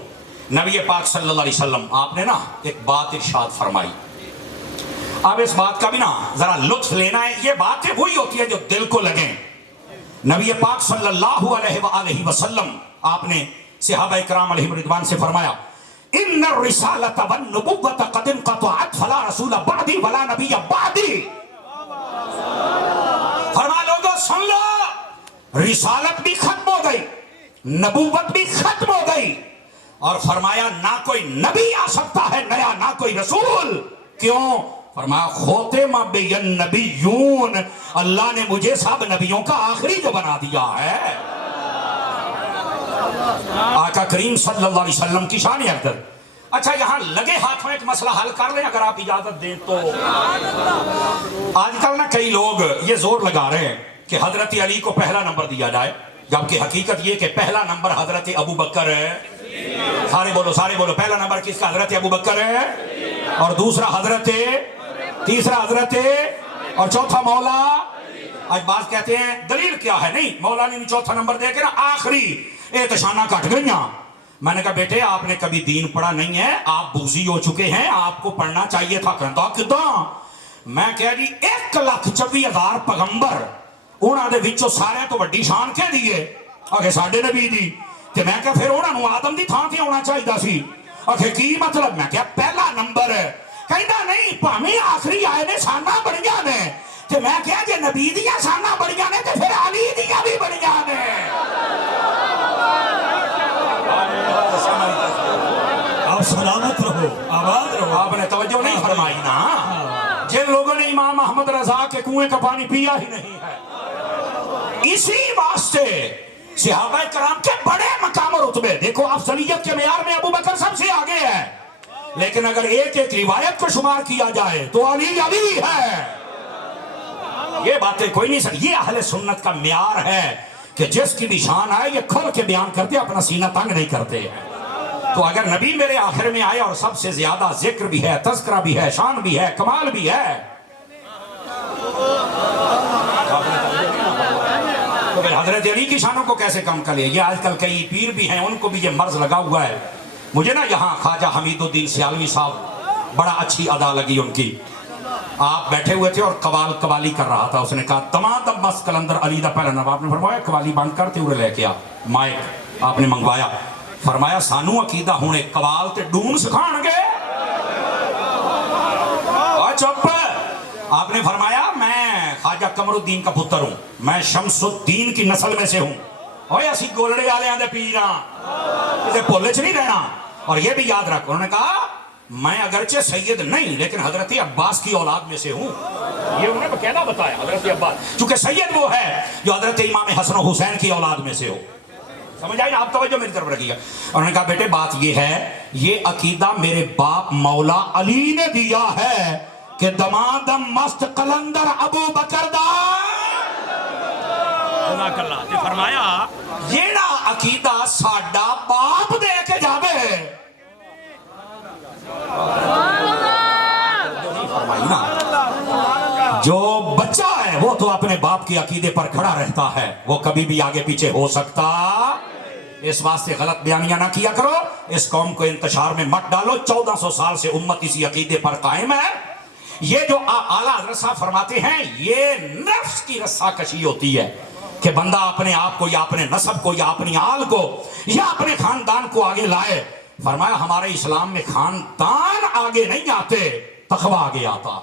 نبی پاک صلی اللہ علیہ وسلم آپ نے نا ایک بات ارشاد فرمائی. اب اس بات کا بھی نا ذرا لطف لینا ہے, یہ باتیں وہی ہوتی ہے جو دل کو لگیں. نبی پاک صلی اللہ علیہ وآلہ وسلم آپ نے صحابہ کرام علیہم رضوان سے فرمایا ان الرسالۃ والنبوۃ قد انقطعت فلا رسول بعدی ولا نبی بعدی. فرما لوگوں سن لو, رسالت بھی ختم ہو گئی, نبوت بھی ختم ہو گئی, اور فرمایا نہ کوئی نبی آ سکتا ہے نیا, نہ کوئی رسول. کیوں؟ فرمایا خوتم بالنبیون, اللہ نے مجھے سب نبیوں کا آخری جو بنا دیا ہے. آقا کریم صلی اللہ علیہ وسلم کی شان افضل. اچھا یہاں لگے ہاتھ میں ایک مسئلہ حل کر لیں اگر آپ اجازت دیں تو. آج کل نا کئی لوگ یہ زور لگا رہے ہیں کہ حضرت علی کو پہلا نمبر دیا جائے, جبکہ حقیقت یہ کہ پہلا نمبر حضرت ابو بکر ہے. سارے بولو پہلا نمبر کس کا؟ حضرت ابو بکر ہے, اور دوسرا حضرت, تیسرا حضرت, اور چوتھا مولا. آج بعض کہتے ہیں دلیل کیا ہے, نہیں مولا نے چوتھا نمبر دے کے نا آخری احتشانہ کٹ گئیاں. میں نے کہا بیٹے آپ نے کبھی دین پڑھا نہیں ہے, آپ بوزی ہو چکے ہیں, آپ کو پڑھنا چاہیے تھا. کہتا کداں؟ میں کہا جی 1,24,000 پیغمبر انہاں دے وچوں سارے تو وڈی شان کے دیے آگے ساڈے نبی دی تے میں کہا پھر انہاں نو آدم دی تھان تے ہونا چاہیدا سی آگے کی مطلب میں کہا پہلا نمبر کہندا نہیں بھاویں آخری آئے نے شاناں بڑیاں نے تے میں کہا جے نبی دیاں شاناں بڑیاں نے تے پھر علی دیاں بھی بڑیاں نے آپ سلامت رہو آباد رہو آپ نے توجہ نہیں فرمائی نا جن لوگوں نے امام احمد رضا کے کنویں کا پانی پیا ہی نہیں ہے اسی واسطے صحابہ کرام کے بڑے مقام و رتبے دیکھو افضلیت کے معیار میں ابو بکر سب سے آگے ہے لیکن اگر ایک ایک روایت کو شمار کیا جائے تو علی علی ہے یہ باتیں کوئی نہیں سر یہ اہل سنت کا معیار ہے کہ جس کی بھی شان آئے یہ کھل کے بیان کرتے اپنا سینہ تنگ نہیں کرتے ہیں تو اگر نبی میرے آخر میں آئے اور سب سے زیادہ ذکر بھی ہے تذکرہ بھی ہے شان بھی ہے کمال بھی ہے تو پھر حضرت علی کی شانوں کو کیسے کم کر لیا یہ آج کل کئی پیر بھی ہیں ان کو بھی یہ مرض لگا ہوا ہے مجھے نا یہاں خواجہ حمید الدین سیالوی صاحب بڑا اچھی ادا لگی ان کی آپ بیٹھے ہوئے تھے اور قوالی کر رہا تھا اس نے کہا تمام مست کلندر علی دا پہلا نواب نے فرمایا قوالی بند کرتے ہوئے لے کے آ مائک آپ نے منگوایا فرمایا سانو عقیدہ ہونے قوال تے ڈون سکھان گے چپ آپ نے فرمایا میں خواجہ قمر الدین کا پتر ہوں میں شمس الدین کی نسل میں سے ہوں اوے اسی گولڑے والے آندے پیراں اسے بھولے چ نہیں رہنا اور یہ بھی یاد رکھ انہوں نے کہا میں اگرچہ سید نہیں لیکن حضرت عباس کی اولاد میں سے ہوں یہ انہوں نے باقاعدہ بتایا حضرت عباس چونکہ سید وہ ہے جو حضرت امام حسن و حسین کی اولاد میں سے ہو سمجھ آئی نا آپ توجہ میری طرف رکھیے گا انہوں نے کہا بیٹے بات یہ ہے یہ عقیدہ میرے باپ مولا علی نے دیا ہے کہ دمادم مست قلندر ابو بکر دا فرمایا جیڑا عقیدہ ساڈا باپ دے کے جاوے جو بچہ ہے وہ تو اپنے باپ کے عقیدے پر کھڑا رہتا ہے وہ کبھی بھی آگے پیچھے ہو سکتا اس واسطے غلط بیانیاں نہ کیا کرو اس قوم کو انتشار میں مت ڈالو 1400 سال سے امت اسی عقیدے پر قائم ہے یہ جو اعلیٰ حضرت صاحب فرماتے ہیں یہ نفس کی رسا کشی ہوتی ہے کہ بندہ اپنے آپ کو یا اپنے نسب کو یا اپنی آل کو یا اپنے خاندان کو آگے لائے فرمایا ہمارے اسلام میں خاندان آگے نہیں آتے تقویٰ آگے آتا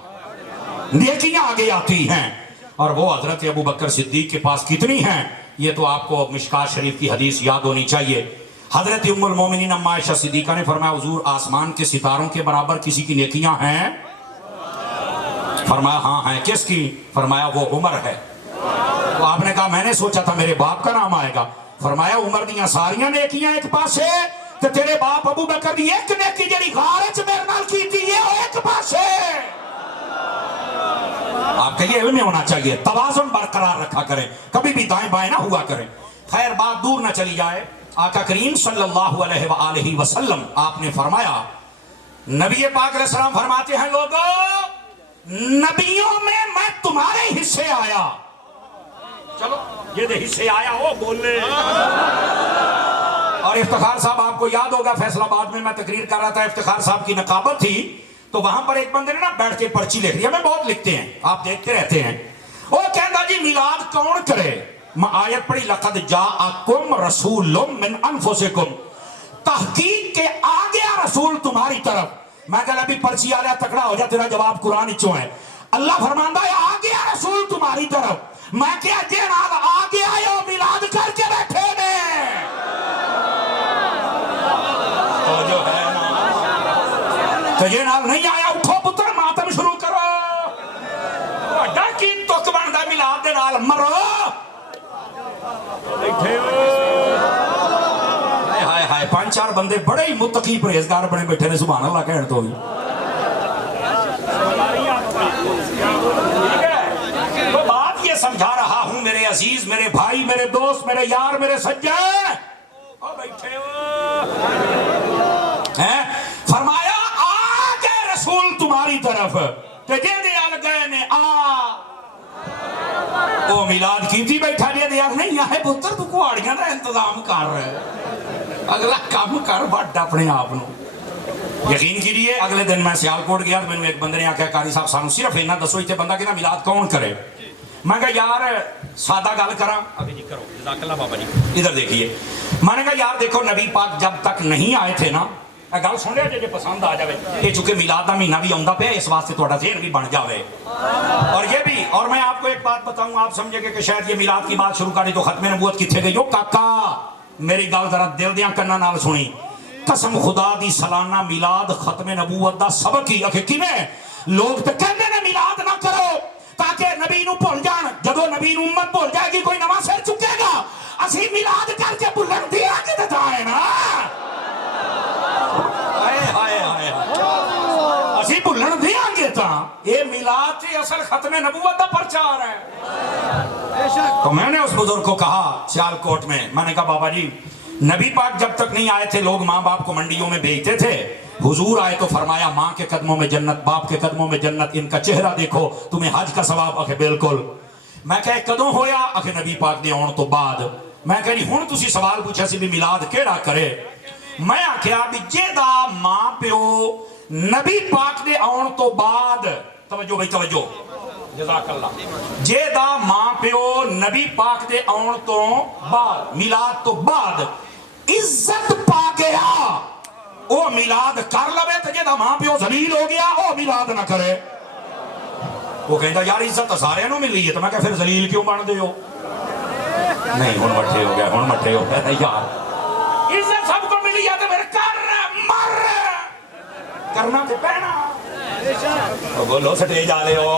نیکیاں آگے آتی ہیں اور وہ حضرت ابو بکر صدیق کے پاس کتنی ہیں یہ تو آپ کو مشکات شریف کی حدیث یاد ہونی چاہیے حضرت ام المومنین ام عائشہ صدیقہ نے فرمایا حضور آسمان کے ستاروں کے برابر کسی کی نیکیاں ہیں فرمایا ہاں ہیں کس کی فرمایا وہ عمر ہے تو آپ نے کہا میں نے سوچا تھا میرے باپ کا نام آئے گا فرمایا عمر دیاں ساریاں نیکیاں ایک پاسے تو تیرے باپ ابو بکر دی ایک نیکی جڑی غارج میرے نال کیتی ہے وہ ایک پاسے آپ کا یہ علم ہونا چاہیے توازن برقرار رکھا کریں کبھی بھی دائیں بائیں نہ ہوا کریں خیر بات دور نہ چلی جائے آقا کریم صلی اللہ علیہ وآلہ وسلم آپ نے فرمایا نبی پاک علیہ السلام فرماتے ہیں لوگوں نبیوں میں تمہارے حصے آیا چلو یہ دے حصے آیا ہو بولے اور افتخار صاحب آپ کو یاد ہوگا فیصل آباد میں تقریر کر رہا تھا افتخار صاحب کی نقابت تھی تو وہاں پر ایک بندے نے نا بیٹھ کے پرچی لکھ رہی ہے ہمیں بہت لکھتے ہیں آپ دیکھتے رہتے ہیں وہ کہتا جی میلاد کون کرے میں آیت پڑھی لقد جاءکم رسول من انفسکم تحقیق کے آ گیا رسول تمہاری طرف میں کہا ابھی پرچی آ رہا تکڑا ہو جا تیرا جواب قرآن اچھو ہے اللہ فرماندہ ہے آ گیا رسول تمہاری طرف میں کیا جناب آ گیا ہے وہ میلاد کر کے بیٹھے نے تو جو ہے تو یہ نال نہیں آیا اٹھو پتر ماتم شروع کرو ڈاکین تو کبان دا میلاد دے نال مرو ہائے ہائے 5-4 بندے بڑے ہی متقی پرہیزگار بنے بیٹھے نے سبحان اللہ کہنے تو ہی تو بات یہ سمجھا رہا ہوں میرے عزیز میرے بھائی میرے دوست میرے یار میرے سجن بیٹھے فرمایا آگے رسول تمہاری طرف کہ جے دے آل گئے نے وہ میلاد کی تھی بیٹھا لیا دیا نہیں آئے پتر تو کوڑیاں دا انتظام کر رہے اگلا کام کر بڑھ اپنے آپ نو یقین کیجیے اگلے دن میں سیالکوٹ گیا تو میں نے ایک بندے نے آخیا قاری صاحب سانو صرف اینا دسو اتنے بندہ کہنا میلاد کون کرے. میں کہا یار سادہ گل کراں. ابھی جی کرو جزاک اللہ بابا جی. ادھر دیکھیے میں نے کہا یار دیکھو نبی پاک جب تک نہیں آئے تھے نا, گل سن لیا جی پسند آ جائے, یہ چونکہ میلاد کا مہینہ بھی آتا پیا اس واسطے تھوڑا ذہن بھی بن جائے. اور یہ بھی, اور میں آپ کو ایک بات بتاؤں, آپ سمجھے کہ شاید یہ میلاد کی بات شروع کری تو ختم نبوت کتنے گئی. کاکا میری گل ذرا دل دیاں کناں نال سنی, قسم خدا دی سالانہ میلاد ختم نبوت دا سبق ہی اکھے کیویں لوگ تے کہندے نے میلاد نہ کرو تاکہ نبی نو بھول جان. جدو نبی نو امت بھول جائے گی کوئی نواں سر چکے گا, اسی میلاد کر کے بھلن دیا کہ جائے نا. اسی بھلن دیا گے تا یہ میلاد تے اصل ختم نبوت دا پرچار ہے. تو میں نے اس بزرگ کو کہا سیالکوٹ میں, میں نے کہا بابا جی نبی پاک جب تک نہیں آئے تھے لوگ ماں باپ کو منڈیوں میں بھیجتے تھے, حضور آئے تو فرمایا ماں کے قدموں میں جنت, باپ کے قدموں میں جنت, ان کا چہرہ دیکھو تمہیں حج کا ثواب. آخے بالکل. میں کہا کدوں ہویا؟ آخے نبی پاک دے آن تو بعد. میں کہا نہیں ہن تسی سوال پوچھا سی بھی میلاد کیڑا کرے. میں آخیا بھی جیدا ماں پیو نبی پاک دے آن تو بعد, توجہ بھائی توجہ جزاک اللہ, جیدا ماں پیو نبی پاک دے آن تو بعد میلاد تو بعد عزت پا گیا او میلاد کر لوے, تو جیدا ماں پیو ذلیل ہو گیا او میلاد نہ کرے. وہ کہتا یار عزت تو سارے نو ملی ہے, تو میں کہا پھر ذلیل کیوں بن دے ہو؟ نہیں ہن مٹھے ہو گیا, ہن مٹھے ہو گیا. یار عزت سب کو ملی ہے تو پھر کر مر کرنا تے پہنا. بولو سٹے جا لے ہو.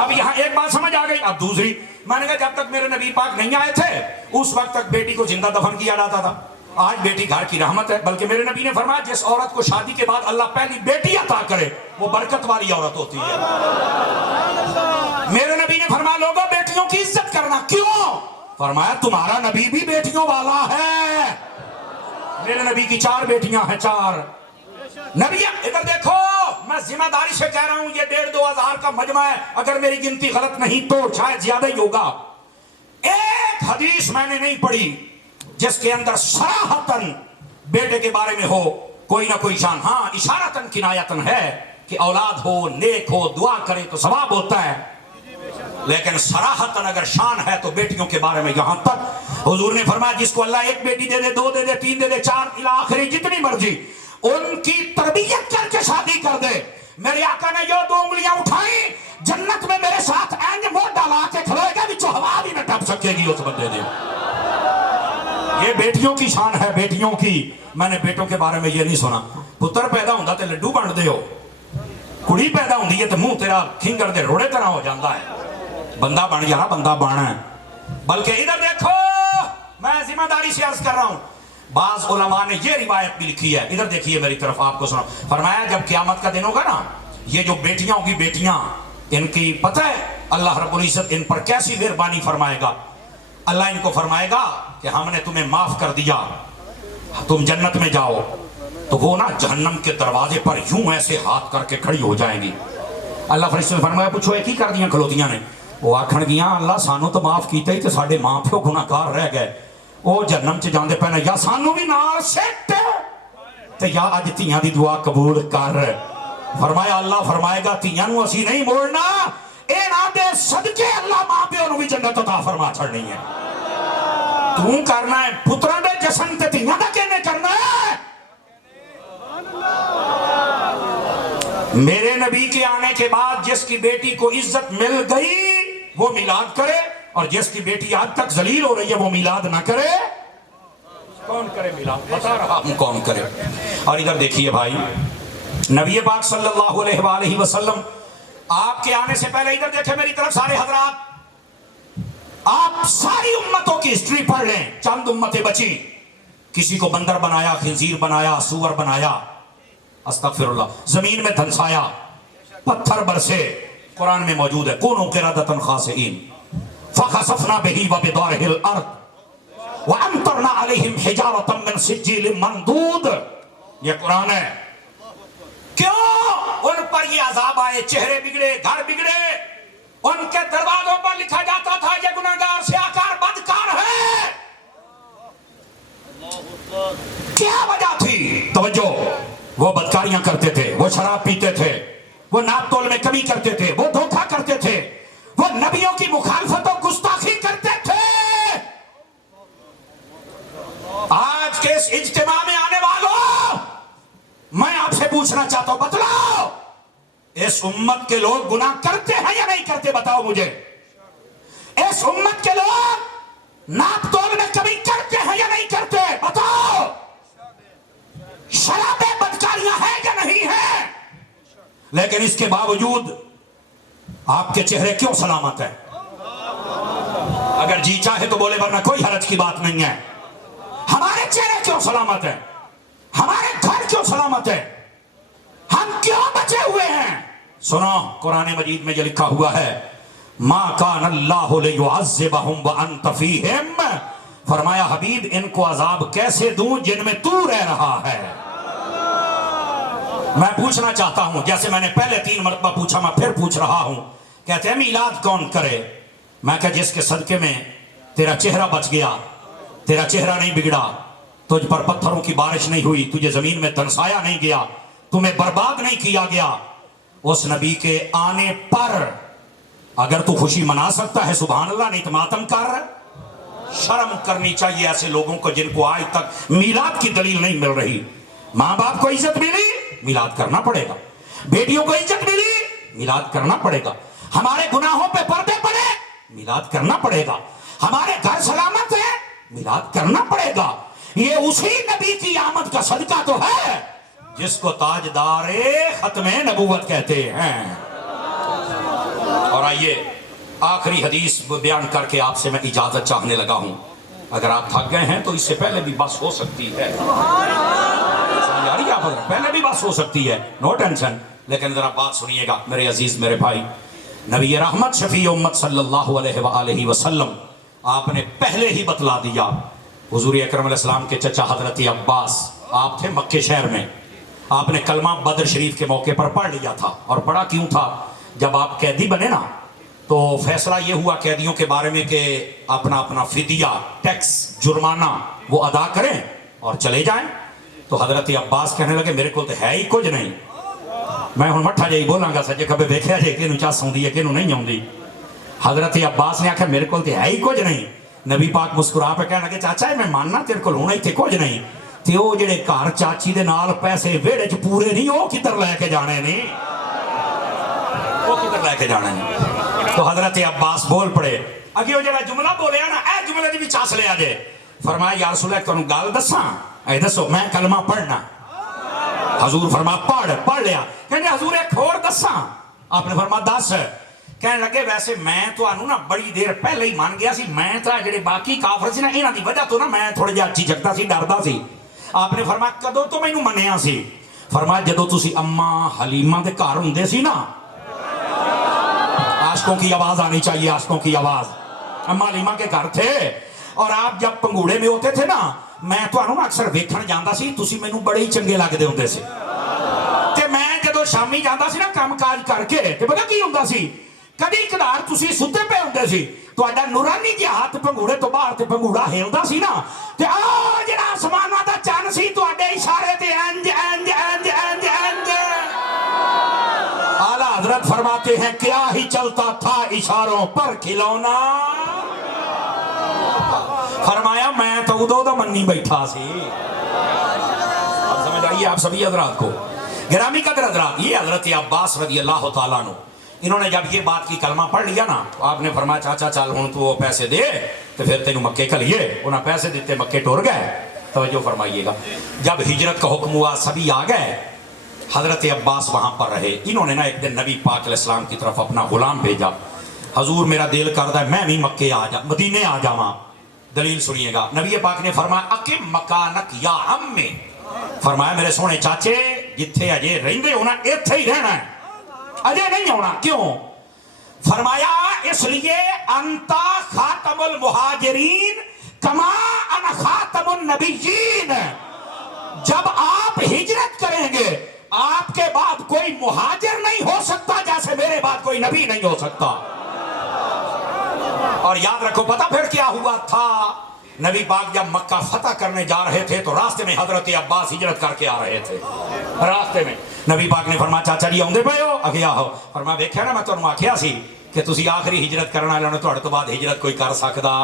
اب یہاں ایک بات سمجھ آ گئی. اب دوسری, میں نے کہا جب تک میرے نبی پاک نہیں آئے تھے اس وقت تک بیٹی کو زندہ دفن کیا جاتا تھا. آج بیٹی گھر کی رحمت ہے, بلکہ میرے نبی نے فرمایا جس عورت کو شادی کے بعد اللہ پہلی بیٹی عطا کرے وہ برکت والی عورت ہوتی ہے. میرے نبی نے فرمایا لوگوں بیٹیوں کی عزت کرنا. کیوں؟ فرمایا تمہارا نبی بھی بیٹیوں والا ہے. میرے نبی کی 4 بیٹیاں ہیں, 4 نبی. ادھر دیکھو میں ذمہ داری سے کہہ رہا ہوں, یہ 1,500-2 ہزار کا مجمع ہے, اگر میری گنتی غلط نہیں تو شاید زیادہ ہی ہوگا. ایک حدیث میں نے نہیں پڑھی جس کے اندر صراحتاً بیٹے کے بارے میں ہو کوئی نہ کوئی شان. ہاں اشارتاً کنایتاً ہے کہ اولاد ہو, نیک ہو, دعا کرے تو ثواب ہوتا ہے, لیکن صراحتاً اگر شان ہے تو بیٹیوں کے بارے میں یہاں تک حضور نے فرمایا جس کو اللہ 1 بیٹی دے دے, 2 دے دے, 3 دے دے, 4 الی آخری جتنی مرضی, ان کی تربیت کر کے شادی کر دے. میرے آقا نے یہ 2 انگلیاں اٹھائیں, جنت میں میرے ساتھ اینج موٹ ڈالا کے کھلوئے گا بچو ہوا بھی نہ ٹپ سکے گی اس بندے نے. یہ بیٹیوں کی شان ہے, بیٹیوں کی. میں نے بیٹوں کے بارے میں یہ نہیں سنا پتر پیدا ہوندا تے لڈو بن دے ہو, کڑی پیدا ہوندی ہے تے منہ تیرا کھنگر دے روڑے طرح ہو جاندہ ہے. بندہ بن جانا, بندہ بانا ہے. بلکہ ادھر دیکھو میں ذمہ داری سے عرض کر رہا ہوں, بعض علماء نے یہ روایت بھی لکھی ہے. ادھر دیکھیے میری طرف, آپ کو سنا. فرمایا جب قیامت کا دن ہوگا نا, یہ جو بیٹیاں ہوگی بیٹیاں, ان کی پتہ ہے اللہ رب العزت ان پر کیسی مہربانی فرمائے گا. اللہ ان کو فرمائے گا کہ ہم نے تمہیں معاف کر دیا, تم جنت میں جاؤ. تو وہ نا جہنم کے دروازے پر یوں ایسے ہاتھ کر کے کھڑی ہو جائیں گی. اللہ فرشتے نے فرمایا پوچھو ایک ہی کر دیاں کھلوتیاں نے؟ وہ آکھن گیاں اللہ سانو تو معاف کیتا ہی تے ساڈے ماں پیو گناہگار رہ گئے, وہ جہنم چ جاندے پے نے, یا سانو بھی نال سٹ تے یا اج تیاں دی دعا قبول کر. فرمایا اللہ فرمائے گا تیاں نو اسی نہیں موڑنا, انہاں دے صدقے اللہ ماں پیو نو بھی جنت عطا فرما چھڑنی ہے. تو کرنا ہے پتراں دے جشن تے تیاں دا کینے کرنا ہے. میرے نبی کے آنے کے بعد جس کی بیٹی کو عزت مل گئی وہ میلاد کرے, اور جس کی بیٹی آج تک ذلیل ہو رہی ہے وہ میلاد نہ کرے. کون کرے میلاد؟ بتا رہا ہوں کون کرے. اور ادھر دیکھیے بھائی, نبی پاک صلی اللہ علیہ وآلہ وسلم آپ کے آنے سے پہلے, ادھر دیکھیں میری طرف سارے حضرات, آپ ساری امتوں کی ہسٹری پڑھ لیں. چند امتیں بچی, کسی کو بندر بنایا, خنزیر بنایا, سور بنایا, استغفر اللہ, زمین میں دھنسایا, پتھر برسے. قرآن میں موجود ہے کونوا قردۃ خاسئین فخسفنا بہ وبدارہ الارض وامطرنا علیہم حجارۃ من سجیل منضود. یہ قرآن ہے. کیوں ان پر یہ عذاب آئے؟ چہرے بگڑے, گھر بگڑے, ان کے دروازوں پر لکھا جاتا تھا یہ گناہگار سیاہکار بدکار ہے. کیا وجہ تھی؟ توجہ, وہ بدکاریاں کرتے تھے، وہ شراب پیتے تھے، وہ ناپ تول میں کمی کرتے تھے، وہ دھوکہ کرتے تھے، وہ نبیوں کی مخالفت و گستاخی کرتے تھے۔ آج کے اس اجتماع میں آنے والوں، میں آپ سے پوچھنا چاہتا ہوں، بتلاؤ اس امت کے لوگ گناہ کرتے ہیں یا نہیں کرتے؟ بتاؤ مجھے۔ اس امت کے لوگ ناپ تول میں کمی کرتے ہیں یا نہیں کرتے؟ بتاؤ۔ شرابیں بدکاریاں ہیں یا نہیں ہیں؟ لیکن اس کے باوجود آپ کے چہرے کیوں سلامت ہیں؟ اگر جی چاہے تو بولے، ورنہ کوئی حرج کی بات نہیں ہے۔ ہمارے چہرے کیوں سلامت ہیں؟ ہمارے گھر کیوں سلامت ہے؟ ہم کیوں بچے ہوئے ہیں؟ سنو، قرآن مجید میں جو لکھا ہوا ہے، ما کان اللہ لیعذبہم وانت فیہم، فرمایا حبیب ان کو عذاب کیسے دوں جن میں تو رہ رہا ہے۔ میں پوچھنا چاہتا ہوں، جیسے میں نے پہلے 3 مرتبہ پوچھا، میں پھر پوچھ رہا ہوں، کہتے ہیں میلاد کون کرے؟ میں کہا جس کے صدقے میں تیرا چہرہ بچ گیا، تیرا چہرہ نہیں بگڑا، تجھ پر پتھروں کی بارش نہیں ہوئی، تجھے زمین میں دنسایا نہیں گیا، تمہیں برباد نہیں کیا گیا، اس نبی کے آنے پر اگر تو خوشی منا سکتا ہے، سبحان اللہ، نہیں تو ماتم کر۔ شرم کرنی چاہیے ایسے لوگوں کو جن کو آج تک میلاد کی دلیل نہیں مل رہی۔ ماں باپ کو عزت ملی، میلاد کرنا پڑے گا۔ بیٹیوں کو عزت ملی، میلاد کرنا پڑے گا۔ ہمارے گناہوں پہ پردے پڑے، میلاد کرنا پڑے گا۔ ہمارے گھر سلامت ہے، میلاد کرنا پڑے گا۔ یہ اسی نبی کی آمد کا صدقہ تو ہے جس کو تاجدار ختم نبوت کہتے ہیں۔ اور آئیے آخری حدیث بیان کر کے آپ سے میں اجازت چاہنے لگا ہوں۔ اگر آپ تھک گئے ہیں تو اس سے پہلے بھی بس ہو سکتی ہے، پہلے بھی بس ہو سکتی ہے، نو ٹینشن۔ لیکن ذرا بات سنیے گا میرے عزیز، میرے بھائی، نبی رحمت شفیع امت صلی اللہ علیہ وآلہ وسلم آپ نے پہلے ہی بتلا دیا۔ حضور اکرم علیہ السلام کے چچا حضرت عباس، آپ تھے مکے شہر میں، آپ نے کلمہ بدر شریف کے موقع پر پڑھ لیا تھا۔ اور پڑھا کیوں تھا؟ جب آپ قیدی بنے نا تو فیصلہ یہ ہوا قیدیوں کے بارے میں کہ اپنا اپنا فدیہ، ٹیکس، جرمانہ وہ ادا کریں اور چلے جائیں۔ تو حضرت عباس کہنے لگے میرے کو تو ہے ہی کچھ نہیں، میں ہوں مٹھا جائی بولاں گا سجے کبھی دیکھا جائے کہ چاس آؤں ہے کہ نہیں آؤں۔ حضرت عباس نے آخر میرے کو تو ہے ہی کچھ نہیں۔ نبی پاک مسکرا پہ کہنے لگے چاچا میں ماننا تیرے کو ہونا ہی تھے کچھ نہیں، تے وہ جڑے گھر چاچی دے نال پیسے ویڑے چ پورے نہیں، وہ کدھر لے کے جانے نہیں، وہ کدھر لے کے جانے نہیں۔ تو حضرت عباس بول پڑے، اگے وہ جڑا جملہ بولیا نا، اے جملے دی بھی چاس لے آجے۔ فرمایا یا رسول اللہ تانوں گل دساں، اے دسو میں کلمہ پڑھنا۔ حضور فرمایا پڑھ لیا۔ کہنے حضور ایک اور دساں؟ آپ نے فرمایا دس۔ کہنے لگے ویسے میں تو آنو نا بڑی دیر پہلے ہی مان گیا سی، میں تو جڑے باقی کافر سی نا انہاں دی وجہ تو نا میں تھوڑے جہا اچھی جگتا سی، ڈردا سی۔ آپ نے فرمایا کدوں تو مینوں منیا سی؟ فرمایا جدو تسی اماں حلیمہ دے گھر ہوندے سی نا، عاشقوں کی آواز آنی چاہیے، عاشقوں کی آواز، اماں حلیمہ کے گھر تھے، اور آپ جب پنگوڑے میں ہوتے تھے نا، میں تو آنو نا اکثر ویکھن جاندا سی، تسی مینوں بڑے ہی چنگے لگدے ہوندے سی۔ تے میں جدو شامی جاندا سی نا کام کاج کر کے، تے پتہ کی ہوندا سی، کدی کدار تسی ستے پہ ہوندے سی، تہاڈا نورانی جہا ہاتھ پنگوڑے تو باہر تے پنگوڑا ہلدا سی نا، تے آ جڑا آسماناں دا چن سی تہاڈے اشارے تے انج انج انج انج انج۔ اعلیٰ حضرت فرماتے ہیں کیا ہی چلتا تھا اشاروں پر کھلونا۔ فرمایا میں تو ادو دا منی بیٹھا سی۔ اب سمجھ آئیے آپ سبھی حضرات کو، گرامی قدر حضرات، یہ حضرت عباس رضی اللہ تعالیٰ عنہ، انہوں نے جب یہ بات کی کلمہ پڑھ لیا نا، تو آپ نے فرمایا چاچا چل ہوں تو وہ پیسے دے تو پھر تینوں مکے کھلیے۔ انہوں نے پیسے دیتے، مکے ٹور گئے۔ توجہ فرمائیے گا، جب ہجرت کا حکم ہوا سبھی آ گئے، حضرت عباس وہاں پر رہے۔ انہوں نے نا ایک دن نبی پاک علیہ السلام کی طرف اپنا غلام بھیجا، حضور میرا دل کردا ہے میں بھی مکے آ جا، مدینے آ جاواں۔ دلیل سنیے گا، نبی پاک نے فرمایا اقم مکانک یا عمی، فرمایا میرے سونے چاچے جتھے اجے رہندے ہونا ایتھے ہی رہنا ہے، اجے نہیں ہونا۔ کیوں؟ فرمایا اس لیے انتا خاتم المہاجرین کما انا خاتم النبیین، جب آپ ہجرت کریں گے آپ کے بعد کوئی مہاجر نہیں ہو سکتا جیسے میرے بعد کوئی نبی نہیں ہو سکتا۔ اور یاد رکھو پتہ پھر کیا ہوا تھا، نبی پاک جب مکہ فتح کرنے جا رہے تھے تو راستے میں حضرت عباس ہجرت کر کے آ رہے تھے. راستے میں نبی پاک نے فرمایا چاچا جی آؤندے پئے ہو؟ اگیا ہو. فرمایا ویکھیا نا میں تانوں آکھیا سی کہ تسی آخری ہجرت کرنا والے تہاڈے تو بعد ہجرت کوئی کر سکدا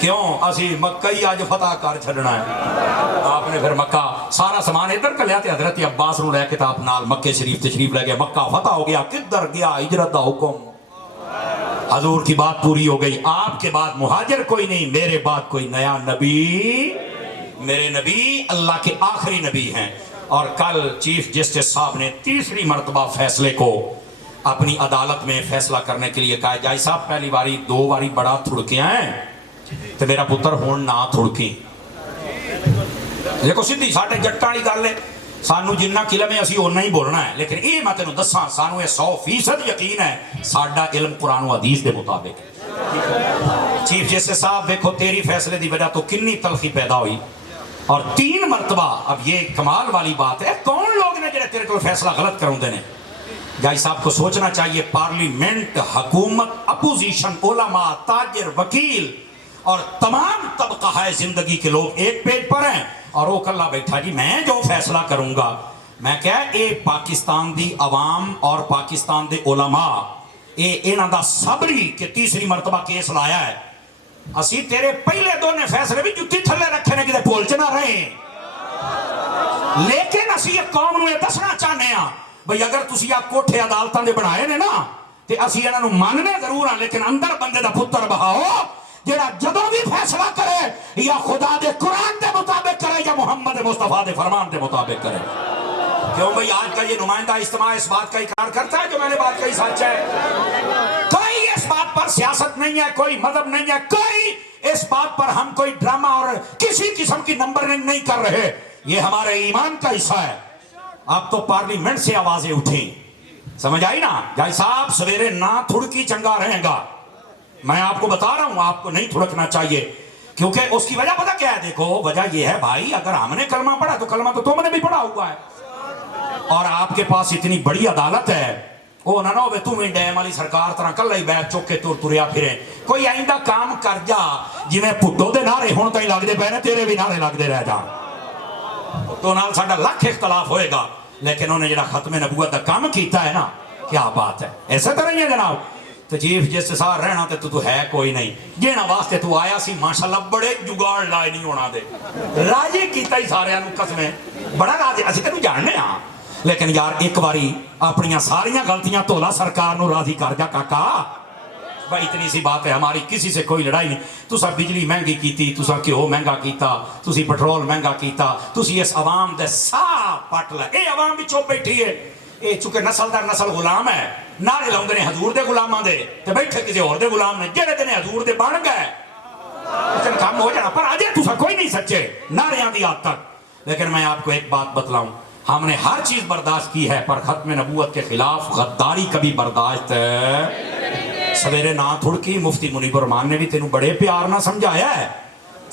کیوں؟ اسی مکہ ہی اج فتح کر چھڈنا ہے. آپ نے پھر مکہ سارا سامان ادھر کر لیا تے حضرت عباس نو لے کے آپ نال مکے شریف تشریف لے گئے. مکہ فتح ہو گیا. کدھر گیا؟ ہجرت دا حکم. حضور کی بات پوری ہو گئی. آپ کے بعد مہاجر کوئی نہیں، میرے بعد کوئی نیا نبی. میرے نبی اللہ کے آخری نبی ہیں. اور کل چیف جسٹس صاحب نے تیسری مرتبہ فیصلے کو اپنی عدالت میں فیصلہ کرنے کے لیے کہا جائی صاحب پہلی باری 2 باری بڑا تھڑکیاں ہیں تو میرا پتر ہون نہ تھڑکی. دیکھو سیدھی ساڈے جٹاں والی گل ہے، سانو جنہ علم ہے اسی اُنہ ہی بولنا ہے. لیکن یہ میں تینوں دساں سانو یہ 100% یقین ہے ساڈا علم قرآن و حدیث دے مطابق. چیف جسٹس صاحب دیکھو تیری فیصلے دی وجہ تو کنی تلخی پیدا ہوئی اور 3 مرتبہ. اب یہ کمال والی بات ہے، کون لوگ نے جڑے تیرے کو فیصلہ غلط کروں دے نے؟ جائی صاحب کو سوچنا چاہیے. پارلیمنٹ، حکومت، اپوزیشن، علماء، تاجر، وکیل اور تمام طبقہ ہے زندگی کے لوگ ایک پیج پر ہیں اور وہ کلا بیٹھا جی میں جو فیصلہ کروں گا. میں کیا اے پاکستان دی عوام اور پاکستان دے علماء اے انہاں دا صبری کہ تیسری مرتبہ کیس لایا ہے. اسی تیرے پہلے دونے فیصلے بھی جتی تھلے رکھے نے کدے بول چ نہ رہے ہیں. لیکن اسی ایک قوم نو یہ دسنا چاہنے ہیں بھئی اگر تسی آپ کوٹھے عدالتاں دے بنائے نے نا تے اسی انہاں نو ماننے ضرور ہیں لیکن اندر بندے دا پتر بہاؤ جڑا جدوں بھی فیصلہ کرے یا خدا دے قرآن دے مطابق کرے یا محمد مصطفیٰ دے فرمان دے مطابق کرے. کیوں بھئی آج کا یہ نمائندہ اجتماع اس بات کا اقرار کرتا ہے جو میں نے بات کہی سچ ہے؟ کوئی اس بات پر سیاست نہیں ہے، کوئی مذہب نہیں ہے، کوئی اس بات پر ہم کوئی ڈرامہ اور کسی قسم کی نمبرنگ نہیں کر رہے. یہ ہمارے ایمان کا حصہ ہے. اب تو پارلیمنٹ سے آوازیں اٹھیں. سمجھ آئی نا؟ جائی صاحب سویرے نہ تھڑکی چنگا رہے گا. میں آپ کو بتا رہا ہوں آپ کو نہیں تھڑکنا چاہیے کیونکہ اس کی وجہ پتہ کیا ہے؟ دیکھو وجہ یہ ہے بھائی اگر ہم نے کلمہ پڑھا تو کلمہ تو تم نے بھی پڑھا ہوا ہے اور آپ کے پاس اتنی بڑی عدالت ہے. وہ نہ ہوئے تم ڈیم والی سرکار طرح کل ہی بیٹھ چک کے تریا پھرے. کوئی آئندہ کام کر جا جنہیں پٹو دے نعرے ہون تائیں لگ دے پے نے تیرے بھی نعرے لگ دے رہ جان تو نال ساڈا لاکھ اختلاف ہوئے گا. لیکن انہوں نے جڑا ختم نبوت دا کام کیتا ہے نا کیا بات ہے. ایسے طرح ہی ہے جناب. تو چیف جسٹس صاحب رہنا تے تو ہے کوئی نہیں جینا واسطے تو آیا سی ماشاءاللہ بڑے جگاڑ لائے نہیں ہونا دے راجی کیتا ہی سارے انہوں قسمیں بڑا راجی اسی تینوں جاننے ہاں. لیکن یار ایک باری اپنیاں ساریاں غلطیاں تولا سرکار نو راضی کر جا کاکا. بھائی اتنی سی بات ہے ہماری کسی سے کوئی لڑائی نہیں. تسا بجلی مہنگی کیتی، تسا گھیو مہنگا کیتا، تسی پٹرول مہنگا کیتا، تسی اس عوام دے سا پٹ لے. اے عوام بھی چوپ بیٹھی ہے. اے چونکہ نسل در نسل غلام ہے نعرے لاؤندے نے حضور دے غلاماں دے تے بیٹھے کسی اور دے غلام نے جڑے دے حضور دے بن گئے اس کام ہو جانا. پر آجے تسا کوئی نہیں سچے نعریاں دی حد تک. لیکن میں آپ کو ایک بات بتلاؤں ہم نے ہر چیز برداشت کی ہے پر ختم نبوت کے خلاف غداری کبھی برداشت ہے. سویرے نہ تھڑکی. مفتی منیب الرحمان نے بھی تینوں بڑے پیار نہ سمجھایا ہے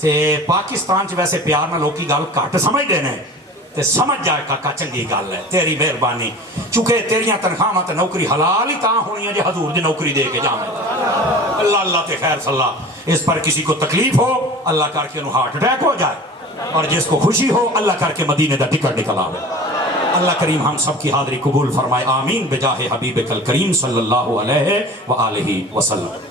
تے پاکستان چ ویسے پیار نہ لوکی گل گھٹ سمجھ دینے تے سمجھ جائے کاکا چنگی گل ہے تیری مہربانی. چونکہ تیریاں تنخواہاں تے نوکری حلال ہی تاں ہونی ہے جے حضور دی نوکری دے کے جاویں. اللہ اللہ تے خیر صلی اللہ. اس پر کسی کو تکلیف ہو اللہ کر کے انہوں ہارٹ اٹیک ہو جائے اور جس کو خوشی ہو اللہ کر کے مدینے دا ٹکٹ نکل آوے. اللہ کریم ہم سب کی حاضری قبول فرمائے. آمین بجاہ حبیب کل کریم صلی اللہ علیہ وآلہ وسلم.